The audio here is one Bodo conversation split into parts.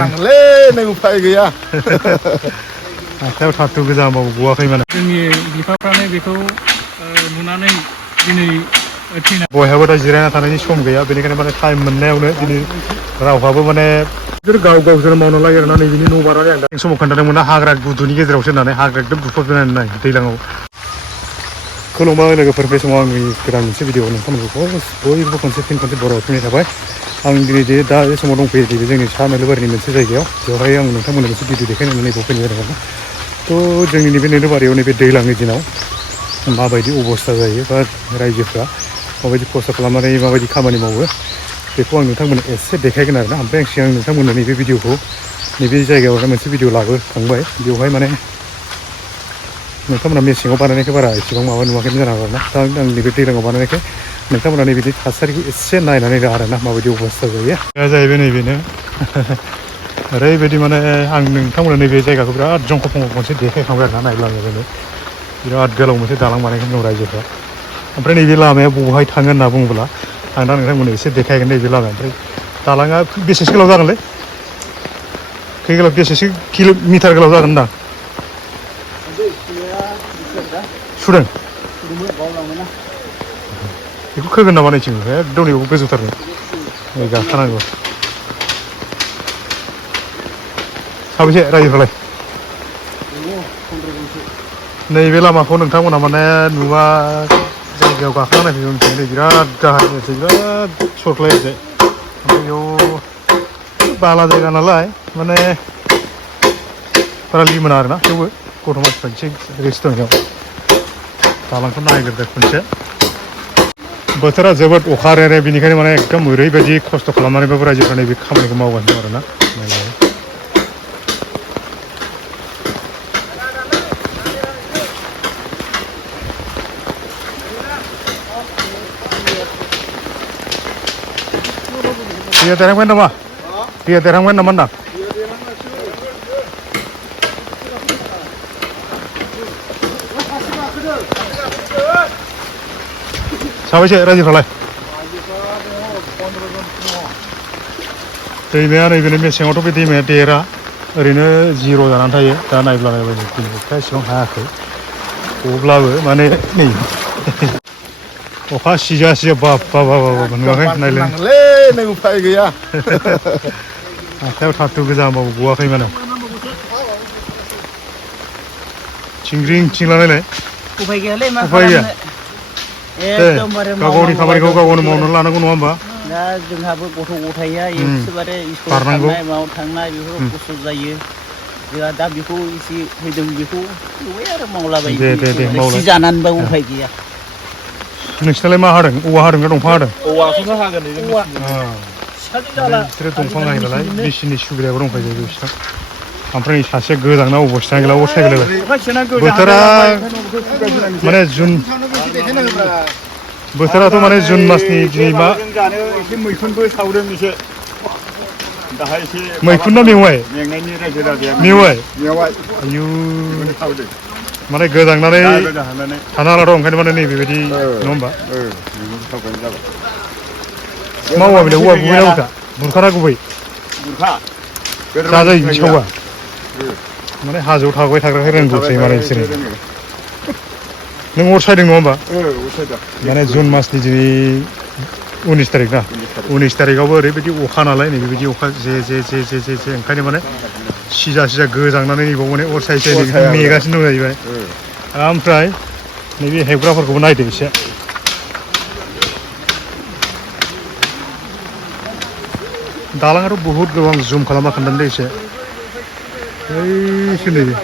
नांगोनलै नै उफाय गैया आखायाव थाथु गोजा होनबाबो गवाखै माने जोंनि बिफाफ्रानो बेखौ नुनानै दिनै बयहाबो दा जिरायना थानायनि सम गैया बेनिखायनो माने टाइम मोननायावनो दिनै रावहाबो माने बिसोर गाव मावना लायो आरोना नैबेनि न' बारनानै आं दा समाव खोन्थादोंमोन ना हाग्रा गुदुनि गेजेरावसो होननानै हाग्रा एकदम बुफबनानै नाय दैज्लाङाव खुलुमबाय लोगोफोर बे समाव आंनि गोदान मोनसे भिडिअ नोंथांमोनखौ बयबो खनसे बराव फैनाय थाबाय आं दिनै दा बे समाव दंफैयो नैबे जोंनि सा नोलोबारिनि मोनसे जायगायाव बेवहाय आं नोंथांमोननो मोनसे भिडिअ देखायनो नैबेयाव फैनाय जादों आरोना थ' जोंनि नैबे नोलोबारियाव नैबे दैज्लांनि दिनाव माबायदि अबस्था जायो बा रायजोफ्रा माबायदि खस्थ' खालामनानै माबायदि खामानि मावो बेखौ आं नोंथांमोननो एसे देखायगोन आरोना ओमफ्राय आं सिगां नोंथांमोननो नैबे भिडिअखौ नैबे जायगायाव मोनसे भिडिअ लाबोखांबाय बेवहाय माने नोंथांमोना मेसेङाव बानायनायखौ बारा एसेबां माबा नुवाखैमोन जानो हागौ आरोना दा आं नैबे दैज्लाङाव बानायनायखाय नोंथांमोना नैबेनि थासारिखौ एसे नायनानै ला आरोना माबायदि अबस्था जायो दा जाहैबाय नैबेनो ओरैबायदि माने आं नोंथांमोना नैबे जायगाखौ बिराद जंखर फंखर खनसे देखायखांबाय आरोना नायब्लानो बिराद गोलाव मोनसे दालां बानायखानाय दं रायजोफ्रा ओमफ्राय नैबे लामाया बबेहाय थाङो होनना बुङोब्ला आं दा नोंथांमोननो एसे देखायगोन नैबे लामाया ओमफ्राय दालाङा बेसेसो गोलाव जागोनलै खै गोलाव बेसेसो किल'मिटार गोलाव जागोन होनदां सुदों बेखौ खोगोन नामा नैथिं एकदम नैबेखौ गोजौथारनो नै गाखोनांगौ साबेसे रायजोफ्रालाय नैबे लामाखौ नोंथांमोना माने नुवा जायगायाव गाखोना नायफैयो नै बिराद गाहाय बिराद सरख्लाय ओरैजाय ओमफ्राय बेयाव बाला जायगा नालाय माने बारा लिमोना आरोना थेवबो गथ' मानसिफ्रा एसे रिक्स दं बेयाव दालांखौ नायग्रोदो खनसे बोथोरा जोबोद अखा आरो बेनिखायनो माने एकदम ओरैबायदि खस्थ' खालामनानैबाबो रायजोफ्रा नैबे खामानिखौ मावगासिनो दं आरोना दैया देरहांबाय नामा दैया देरहांबाय नामा होनदां साबैसे रायजोफ्रालाय दैमाया नैबेनो मेसेङावथ' बे दैमाया देरा ओरैनो जिर' जानानै थायो दा नायब्ला दिनै अखाया एसेबां हायाखै अब्लाबो माने नै अखा सिजा बाब नुवाखै नायलाय नांगोनलै नै उफाय गैया आखायाव थाथु गोजा होनबाबो गवाखै माने थिंग्रिं थिंला नायलाय उफाय गैयालै मा उफाय गैया एकदमबारे गाव गावनि खामानिखौ गाव गावनो मावनानै लानांगौ नङा होमबा दा जोंहाबो गथ' गथाया एखेबारे स्कुलाव थांनाय माबायाव थांनाय बेफोराव खस्थ' जायो जोंहा दा बेखौ एसे फैदों बेखौ नुबाय आरो मावलाबायो सि जानानैबा उफाय गैया नोंसिनालाय मा हादों औवा हादों ना दंफां हादों औवाखौनो हागोन बिसोरो दंफां हायो नालाय मेसिननि सुबिदायाबो दंखायो बिसिनाव ओमफ्राय सासे गोजांना अबस्था गैला सायगलायबाय बोथोरा माने जुन बोथोराथ' माने जुन मासनि दिनै मा एसे मैखुनबो सावदों एसे दाहाय एसे मैखुन ना मेवाइ मेंनायनि रायजो राजाया मेवाइ आयु सावदों माने गोजांनानै थानो हाला दं ओंखायनो माने नैबेबायदि नङा होमबा मा औवा बेलाय औवा गुबै ना बुरखा बुरखाना गुबै जाजायो बिदि सावबा माने हाजोआव थाबाय थाग्राखाय रोंगौसै माने बिसोरो नों अर सायदों नङा होमबा माने जुन मासनि दिनै 19 तारिख ना 19 तारिखआवबो ओरैबायदि अखा नालाय नै बेबायदि अखा जे ओंखायनो माने सिजा गोजांनानै नैबाव माने अर साय मेगासिनो दं जाहैबाय ओमफ्राय नैबे हेबग्राफोरखौबो नायदो एसे दालाङाथ' बहुद गोबां जुम खालामना खोन्थादों एसे ओइसो नैबे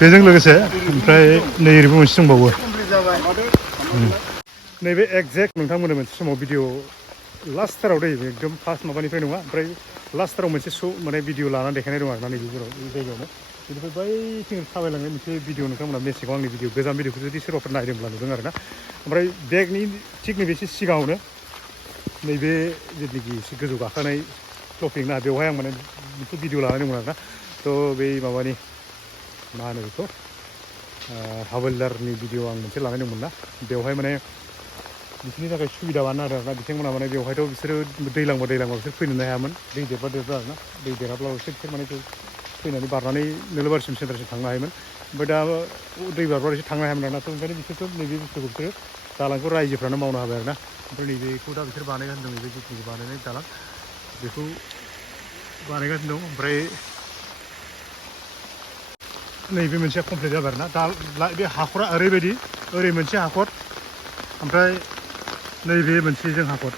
बेजों लोगोसे ओमफ्राय नै ओरैबो मोनसे दंबावो नैबे एक्जेक्ट नोंथांमोननो मोनसे समाव भिडिअ लास्टथाराव दै एकदम फार्स्ट माबानिफ्राय नङा ओमफ्राय लास्टथाराव मोनसे माने भिडिअ लानानै देखायनाय दं आरोना नैबेफोराव बे जायगायावनो बेनिफ्राय बैथिं थाबायलांनाय मोनसे भिडिअ नोंथांमोना मेसेङाव आंनि भिडिअ गोजाम भिडिअखौ जुदि सोरबाफोर नायदोंब्ला नुदों आरोना ओमफ्राय बेगनि थिग नैबे एसे सिगाङावनो नैबे जेनाखि एसे गोजौ गाखोनाय टपिक ना बेवहाय आं माने मोनसे भिडिअ लानाय दंमोन आरोना थ' बै माबानि मा होनो बेखौ हावलदारनि भिडिअ आं मोनसे लानाय दंमोन ना बेवहाय माने बिसोरनि थाखाय सुबिदा बानायना आरोना बिथांमोना माने बेवहायथ' बिसोरो दैलांबा बिसोर फैनोनो हायामोन दै देरबा आरोना दै देराब्लाबो बिसोर माने फैनानै बारनानै नोलोबारिसिम सेन्टारसिम थांनो हायोमोन ओमफ्राय दा दै बारबा बिसोर थांनो हायामोन आरोना ओंखायनो बिसोरथ' नैबे बुस्थुखौ बिसोरो दालांखौ रायजोफ्रानो मावनो हाबाय आरोना ओमफ्राय नैबेखौ दा बिसोर बानायगासिनो दं नैबे जिथुनिखि बानायनाय दालां बेखौ बानायगासिनो दं ओमफ्राय नैबे मोनसेया कमप्लिट जाबाय आरोना दा बे हाखरा ओरैबायदि ओरै मोनसे हाखर ओमफ्राय नैबे मोनसेजों हाखर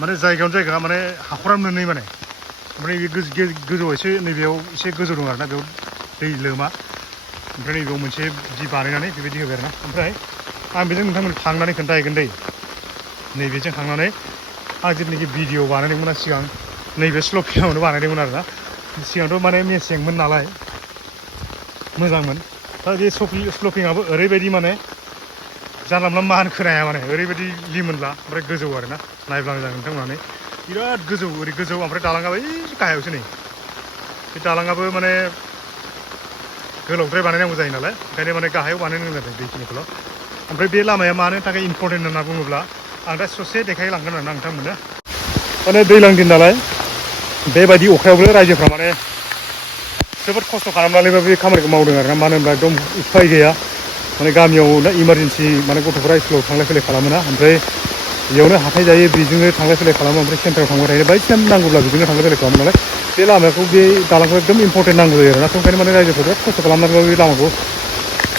माने जायगायावनो जायगा माने हाखरानो मोननै माने ओमफ्राय बे गोजौआव एसे नैबेयाव एसे गोजौ दं आरोना बेयाव दै लोमा ओमफ्राय नैबेयाव मोनसे बिदि बानायनानै बेबायदि होबाय आरोना ओमफ्राय आं बेजों नोंथांमोन थांनानै खोन्थाहैगोन दै नैबेजों थांनानै आं जेथुनाखि भिडिअ बानायदोंमोन सिगां नैबे स्लपिङावनो बानायदोंमोन आरोना सिगांथ' माने मेसेंमोन नालाय मोजांमोन दा बे स्लपिङाबो ओरैबायदि माने जानला मोनला मान खोनाया माने ओरैबायदि लिमोनला ओमफ्राय गोजौ आरोना नायब्ला मोजां नोंथांमोननानै बिराद गोजौ ओरै गोजौ ओमफ्राय दालाङाबो गाहायावसो नै बे दालाङाबो माने गोलावद्राय बानायनांगौ जायो नालाय ओंखायनो माने गाहायाव बानायनांगौ जादों बेखिनिखौल' ओमफ्राय बे लामाया मानो थाखाय इम्परटेन्ट होनना बुङोब्ला आं दा ससे देखायलांगोन आरोना नोंथांमोननो माने दैज्लां दिन नालाय बेबायदि अखायावबो रायजोफ्रा माने जोबोद खस्थ' खालामनानैबो बे खामानिखौ मावदों आरोना मानो होनबा एकदम उफाय गैया माने गामियाव दा इमारजेन्सि माने गथ'फोरा स्कुलाव थांलाय फैलाय खालामोना ओमफ्राय बेयावनो हाथाय जायो बेजोंनो थांलाय फैलाय खालामो ओमफ्य सेन्टाराव थांबाय थायो बायदिसिना नांगौब्ला बेजोंनो थांलाय फैलाय खालामो नालाय बे लामाखौ बे दालांखौ एकदम इम्परटेन्ट नांगौ जायो आरोना ओंखायनो माने रायजोफोरा बिराद खस्थ' खालामनानैबाबो बे लामाखौ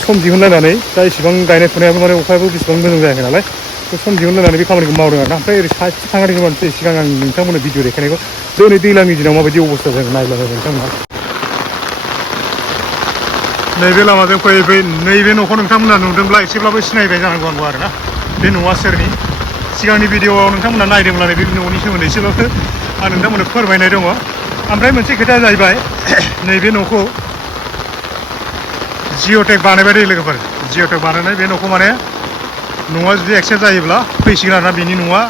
सम दिहुनलायनानै दा इसेबां गायनाय फुनायाबो माने अखायाबो बेसेबां मोजां जायाखै नालाय सम दिहुनलायनानै बे खामानिखौ मावदों आरोना ओमफ्राय ओरै साइडथिं थांनानै दंमोन सिगां आं नोंथांमोननो भिडिअ देखायनायखौ दिनै दैज्लांनि दिनाव माबायदि अबस्था जागोन नायब्ला जागोन नोंथांमोना नैबे लामाजों फैयै फैयै नैबे न'खौ नोंथांमोना नुदोंब्ला एसेब्लाबो सिनायबाय जानांगौ आंबो आरोना बे न'आ सोरनि सिगांनि भिडिअआव नोंथांमोना नायदोंब्ला नैबे न'नि सोमोन्दै एसेब्लाबो आं नोंथांमोननो फोरमायनाय दङ ओमफ्राय मोनसे खोथाया जाहैबाय नैबे न'खौ जिअ'टेक बानायबाय दै लोगोफोर जिअ'टेक बानायनाय बे न'खौ माने न'आ जुदि एक्सेप्ट जायोब्ला फैसिगोन आरोना बेनि न'आ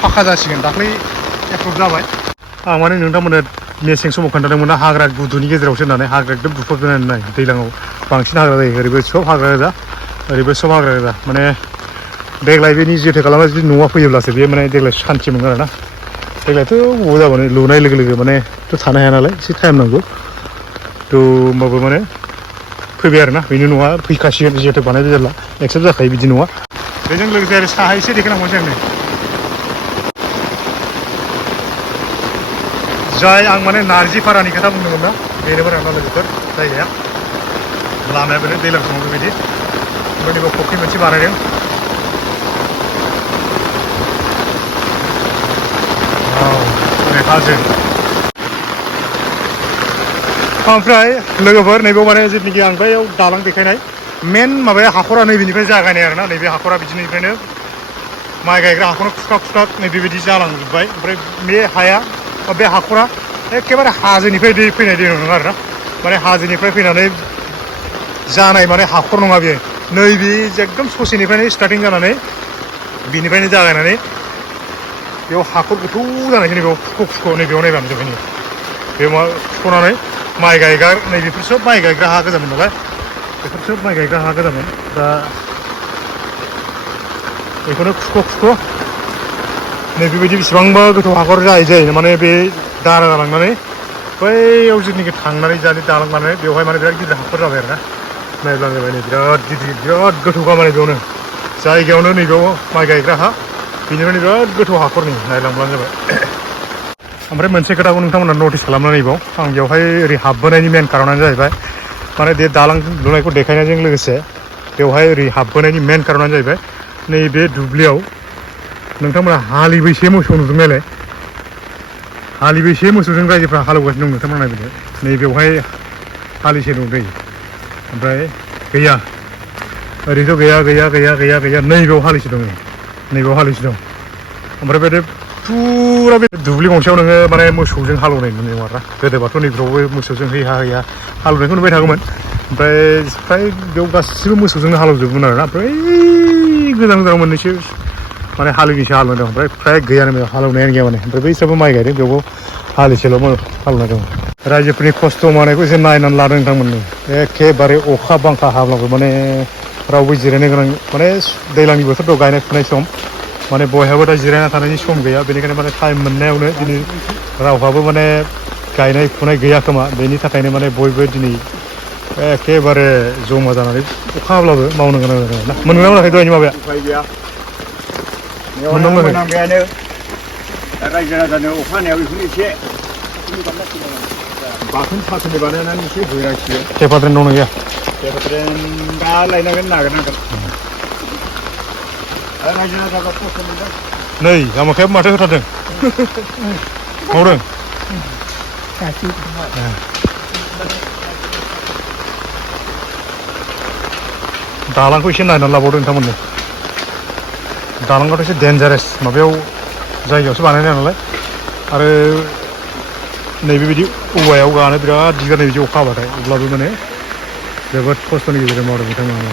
फाखा जासिगोन दाख्लै एप्रुभ जाबाय आं माने नोंथांमोननो मेसें समाव खोन्थादोंमोन ना हाग्रा गुदुनि गेजेरावसो होननानै हाग्रा एकदम बुफबजोबनानै नाय दैज्लाङाव बांसिन हाग्रा जायो ओरैबो सब हाग्रा गोजा ओरैबो सब हाग्रा गोजा माने देग्लाय बेनि जिअ'टेक खालामना जुदि न'आ फैयोब्लासो बेयो माने देग्लाय सान्थि मोनगोन आरोना देग्लायथ' बबाव जाबानो लुनाय लोगो लोगो माने थ' थानो हाया नालाय एसे टाइम नांगौ थ' होमबाबो माने फैबाय आरोना बेनि न'आ फैखासिगोन जिअ'टेक बानायबाय जेब्ला एक्सेप्ट जाखायो बिदि न'आ बेजों लोगोसे आरो साहा एसे देखायनांगौसै आं नै जाय आं माने नारजिपारानि खोथा बुंदोंमोन ना बेनोमोन आरोना लोगोफोर जायगाया लामाया बेनो दैज्लां समाव बेबायदि ओमफ्राय नैबे फुख्रि मोनसे बानायदों हाजो ओमफ्राय लोगोफोर नैबेयाव माने जेथुनाखि आं बैयाव दालां देखायनाय मेन माबाया हाखरा नैबेनिफ्राय जागायनाय आरोना नैबे हाखरा बिदिनिफ्रायनो माइ गायग्रा हाखौनो खुखा नैबेबायदि जालांजोब्बाय ओमफ्राय बे हाया बे हाखरा एखेबारे हाजोनिफ्राय दै फैनाय दै नङा आरोना माने हाजोनिफ्राय फैनानै जानाय माने हाखर नङा बेयो नैबे एकदम ससेनिफ्रायनो स्टार्टिं जानानै बेनिफ्रायनो जागायनानै बेयाव हाखर गोथौ जानायखि बेयाव खुख' नैबेयाव नायबानो जोबबाय नै बे मा खुख'नानै माइ गायग्रा नैबेफोर सोब माइ गायग्रा हा गोजामोन नालाय बेफोर सोब माइ गायग्रा हा गोजामोन दा बेखौनो खुख' नैबेबायदि बेसेबांबा गोथौ हाखर जायो माने बे दारा जालांनानै बैयाव जेथुनाखि थांनानै जानो दालां बानायनाय बेवहाय माने बिराद गिदिर हाखर जाबाय आरोना नायब्ला जाबाय नै बिराद गिदिर बिराद गोथौखा माने बेयावनो जायगायावनो नैबेयाव माइ गायग्रा हा बेनिफ्रायनो बिराद गोथौ हाखरनि नायलांब्लानो जाबाय ओमफ्राय मोनसे खोथाखौ नोंथांमोना नटिस खालामनानै नैबाव आं बेवहाय ओरै हाबबोनायनि मेन खारनानो जाहैबाय माने बे दालां लुनायखौ देखायनायजों लोगोसे बेवहाय ओरै हाबबोनायनि मेन खारनानो जाहैबाय नैबे दुब्लियाव नोंथांमोना हालिबैसे मोसौ नुदों नालाय हालिबैसे मोसौजों रायजोफ्रा हालेवगासिनो दं नोंथांमोना नायदो नैबेवहाय हालिसे दं दै ओमफ्राय गैया ओरैनोथ' गैया नैबेयाव हालिसे दं नैबेयाव हालिसे दं ओमफ्राय बे फुरा बे दुब्लि गंसेयाव नोङो माने मोसौजों हालेवनाय नुनाय नङा आरोना गोदोबाथ' नैफ्रावबो मोसौजों हैहा हालेवनायखौ नुबाय थागौमोन ओमफ्राय फ्राय बेयाव गासिबो मोसौजोंनो हालेवजोबोमोन आरोना ओमफ्राय गोजान मोननैसो माने हालिनैसो हालेवनाय दं ओमफ्राय फ्राय गैयानो बेयाव हालेवनायानो गैया माने ओमफ्राय बै हिसाबै माइ गायदों बेयावबो हालिसेल' हालेवनाय दं रायजोफोरनि खस्थ' मावनायखौ एसे नायनानै लादों नोंथांमोननो एखेबारे अखा बांखा हाब्लाबो माने रावबो जिरायनो गोनां माने दैज्लांनि बोथोर दं गायनाय फुनाय सम माने बयहाबो दा जिरायना थानायनि सम गैया बेनिखायनो माने टाइम मोननायावनो दिनै रावहाबो माने गायनाय फुनाय गैया खोमा बेनि थाखायनो माने बयबो दिनै एखेबारे जमा जानानै अखा हाब्लाबो मावनो गोनां जादों ना मोनगोना मोनाखै दहायनि माबाया उफाय गैया मोनांबायानो दा रायजो राजानो अखा हानायाव बेखौनो एसे बाथोन साथोनि बानायनानै एसे होनांसिगोन टेपाद्रेन दंना गैया टेपाद्रेन दा लायनांगोन नागिरनांगोन रायजो राजाफ्रा खस्थ' मोनदों नै आमोखायाबो माथो होथारदों मावदों दालांखौ एसे नायनानै लाबावदो नोंथांमोननो दालांआथ' एसे डेन्जारेस माबायाव जायगायावसो बानायनाय नालाय आरो नैबेबायदि औवायाव गानो बिराद दिगदार नै बिदि अखा हाबाथाय अब्लाबो माने जोबोद खस्थ'नि गेजेरजों मावदों बिथांमोना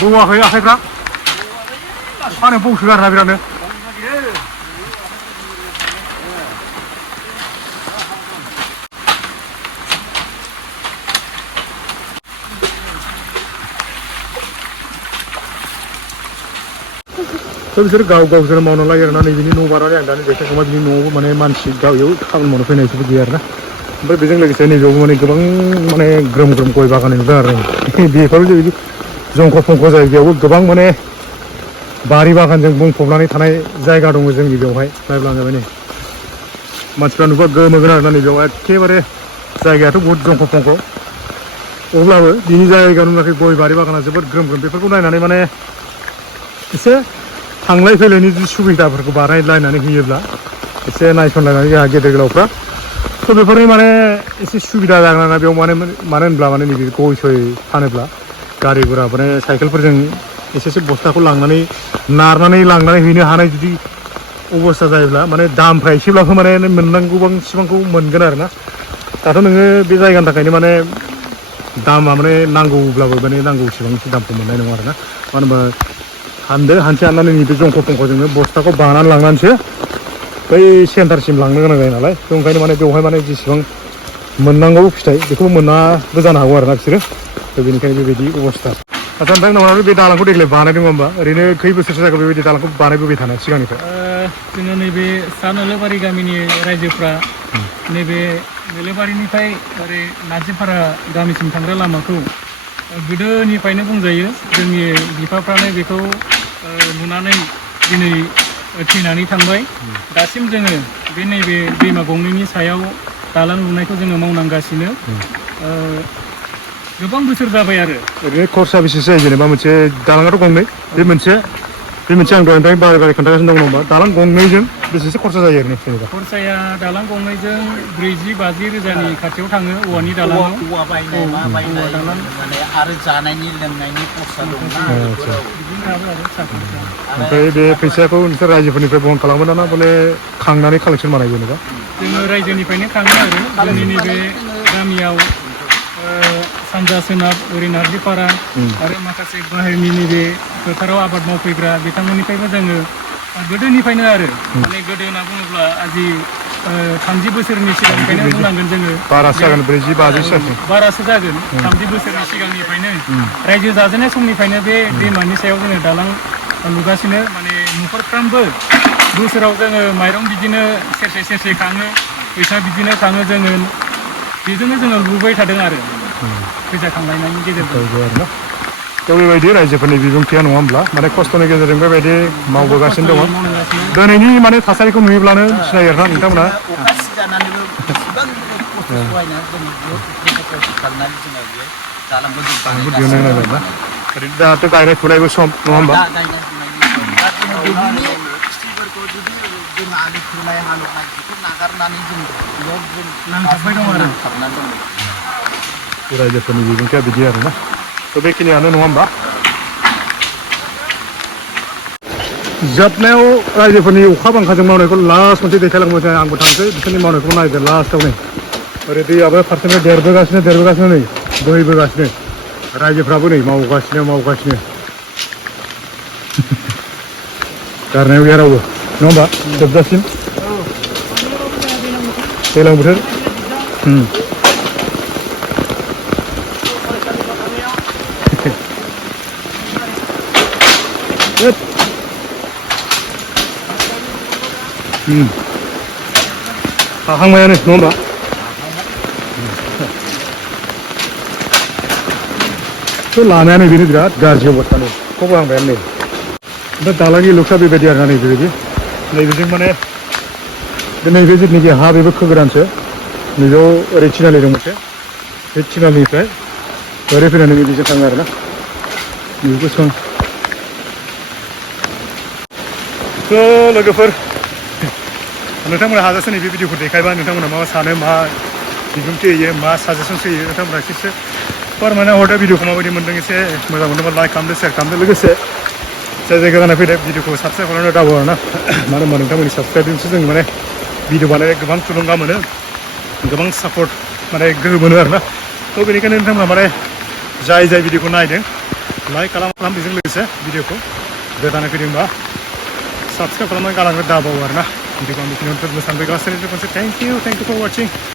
बौवाखै आखाइफ्रा अखानो बौसोगारोना बिरादनो बिसोर गावसोर मावना लायो आरोना नैबेनि न' बारनानै आं दानि देखायखांबाय बिनि न'आवबो माने मानसि गावयाव खामानि मावनो फैनायसोबो गैया आरोना ओमफ्राय बेजों लोगोसे नैबेयावबो माने गोबां माने ग्रोम ग्रोम गय बागान नुदों आरो बेफोराव बिदि जंख' फंख जायगायावबो गोबां माने बारि बागानजों बुंफबनानै थानाय जायगा दङ जोंनि बेवहाय नायब्लानो जाबाय नै मानसिफ्रा नुबा गोमोगोन आरोना नैबेयाव एखेबारे जायगायाथ' बहुद जंख' फंख अब्लाबो बिनि जायगा नुवाखै गय बारि बागाना जोबोद ग्रोम ग्रोम बेफोरखौ नायनानै माने एसे थांलाय फैलायनि जि सुबिदाफोरखौ बानायलायनानै होयोब्ला एसे नायसनलायनानै जोंहा गेदेर गोलावफ्रा थ' बेफोरनि माने एसे सुबिदा जागोन आरोना बेयाव मानो होनब्ला माने नैबे गय सय फानोब्ला गारि गुरा माने साइकेलफोरजों एसेसो बस्थाखौ लांनानै नारनानै लांनानै हैनो हानाय जुदि अबस्था जायोब्ला माने दामफ्रा एसेब्लाबो माने मोननांगौ सिबांखौ मोनगोन आरोना दाथ' नोङो बे जायगानि थाखायनो माने दामा माने नांगौब्लाबो माने नांगौसिबां एसे दामखौ मोननाय नङा आरोना मानो होनबा हानसे हाननानै नैबे जंख' फंख'जोंनो बस्थाखौ बानानै लांनानैसो बै सेन्टारसिम लांनो गोनां जायो नालाय थ' ओंखायनो माने बेवहाय माने जेसेबां मोननांगौ फिथाइ बेखौ मोनाबो जानो हागौ आरोना बिसोरो थ' बेनिखायनो बेबायदि अबस्था आच्चा नोंथांनाव बे दालांखौ देग्लाय बानायदों होमबा ओरैनो खै बोसोरसो जागोन बेबायदि दालांखौ बानायबोबाय थानाय सिगांनिफ्राय जोङो नैबे सा नोलोबारि गामिनि रायजोफ्रा नैबे नोलोबारिनिफ्राय ओरै नारजिपारा गामिसिम थांग्रा लामाखौ गोदोनिफ्रायनो बुंजायो जोंनि बिफाफ्रानो बेखौ नुनानै दिनै थैनानै थांबाय दासिम जोङो बे नैबे दैमा गंनैनि सायाव दालां लुनायखौ जोङो मावनांगासिनो गोबां बोसोर जाबाय आरो ओरैनो खरसा बेसेसो जायो जेनेबा मोनसे दालाङाथ' गंनै बे मोनसे आं दहायनिफ्राय बारे बारे खोन्थागासिनो दं होमबा दालां गंनैजों बेसेसो खरसा जायो ओरैनो जेनेबा खरसाया दालां गंनैजों 40-50 रोजानि खाथियाव थाङो औवानि दालाङाव औवा बायनाय मा बायनाय माने आरो जानायनि लोंनायनि खरसा दंना बिदिनो थाबाय आरो साख्रिफ्रा ओमफ्राय बे फैसाखौ नोंसोर रायजोफोरनिफ्राय बहन खालामो ना बले खांनानै कालेक्सन बानायो जेनेबा जोङो रायजोनिफ्रायनो खाङो आरो जोंनि नैबे गामियाव सानजा सोनाब ओरै नारजिपारा आरो माखासे बाहेरनि नैबे फोथाराव आबाद मावफैग्रा बिथांमोननिफ्रायबो जोङो गोदोनिफ्रायनो आरो माने गोदो होनना बुङोब्ला आजि 30 बोसोरनि सिगांनिफ्रायनो बुंनांगोन जोङो बारासो जागोन 40-50 बारासो जागोन 30 बोसोरनि सिगांनिफ्रायनो रायजो जाजेननाय समनिफ्रायनो बे दैमानि सायाव जोङो दालां लुगासिनो माने न'खरफ्रामबो बोसोराव जोङो माइरं बिदिनो सेरसे खाङो फैसा बिदिनो खाङो जोङो बेजोंनो जोङो लुबाय थादों आरो फैसा खांलायनायनि गेजेरजों आरोना थ' बेबायदि रायजोफोरनि बिबुंथिया नङा होमब्ला माने खस्थ'नि गेजेरजों बेबायदि मावबोगासिनो दङ दिनैनि माने थासारिखौ नुयोब्लानो सिनायो आरोना नोंथांमोना अखा सिजानानैबो बेसेबां खस्थ' सहायना जों बुहुद खस्थ' खालामनानै जोङो बे दालांखौ जों दिहुननो गोनां जादोंना ओरैनो दाथ' गायनाय फुनायबो सम नङा होमबा दा गायनाय फुनायनि दा जोङो दुब्लिनि खिथिफोरखौ जुदि जों आलि खोनाय हालेवनाय बेखौ नागारनानै जों बेयाव जों नांथाबबाय दं आरो नांथाबनानै दं रायजोफोरनि बिबुंथिया बिदि आरोना थ' बेखिनियानो नङा होमबा जोबनायाव रायजोफोरनि अखा बांखाजों मावनायखौ लास्ट मोनसे देखायलांबाय आंबो थांसै बिसोरनि मावनायखौ नायदो लास्टआव नै ओरै दैयाबो फारसेनिफ्राय देरबोगासिनो नै बोहैबोगासिनो रायजोफ्राबो नै मावगासिनो गारनायाव गैया रावबो नङा होमबा जोबजासिम दैज्लां बोथोर हाखांबायानो नङा होमबा थ' लामायानो बेनो बिराद गाज्रि अबस्थानि खौबो हांबायानो नै ओमफ्राय दालांनि लुक्सा बेबायदि आरोना नैबेबायदि नैबेजों माने नैबे जिथुनाखि हा बेबो खोगोदानसो नैबेयाव ओरै थिनालि दं मोनसे बे थिनालिनिफ्राय ओरै फैनानै बिदिजों थाङो आरोना बेबो सम थ' लोगोफोर नोंथांमोना हाजासे नैबे भिडिअखौ देखायबा नोंथांमोना मा सानो मा बिबुंथि होयो मा साजेसन होयो नोंथांमोना एसे फोरमायना हरदो भिडिअखौ माबायदि मोन्दों एसे मोजां मोनदोंबा लाइक खालामदो शेयार खालामदो लोगोसे जाय जायगा जाना फैदो भिडिअखौ साबस्क्राइब खालामनो दाबाव आरोना मानो होनबा नोंथांमोननि साबस्क्राइबजोंसो जों माने भिडिअ बानायनाय गोबां थुलुंगा मोनो गोबां सापर्ट माने गोहो मोनो आरोना थ' बेनिखायनो नोंथांमोना माने जाय भिडिअखौ नायदों लाइक खालाम बेजों लोगोसे भिडिअखौ गोदानै फैदोंबा साबस्क्राइब खालामनानै गालांनो दाबाव आरोना भिडिअखौ आं बेखिनियावनो फोजोबनो सानबाय गासैनिबो खनसे थेंक इउ फर वाचिं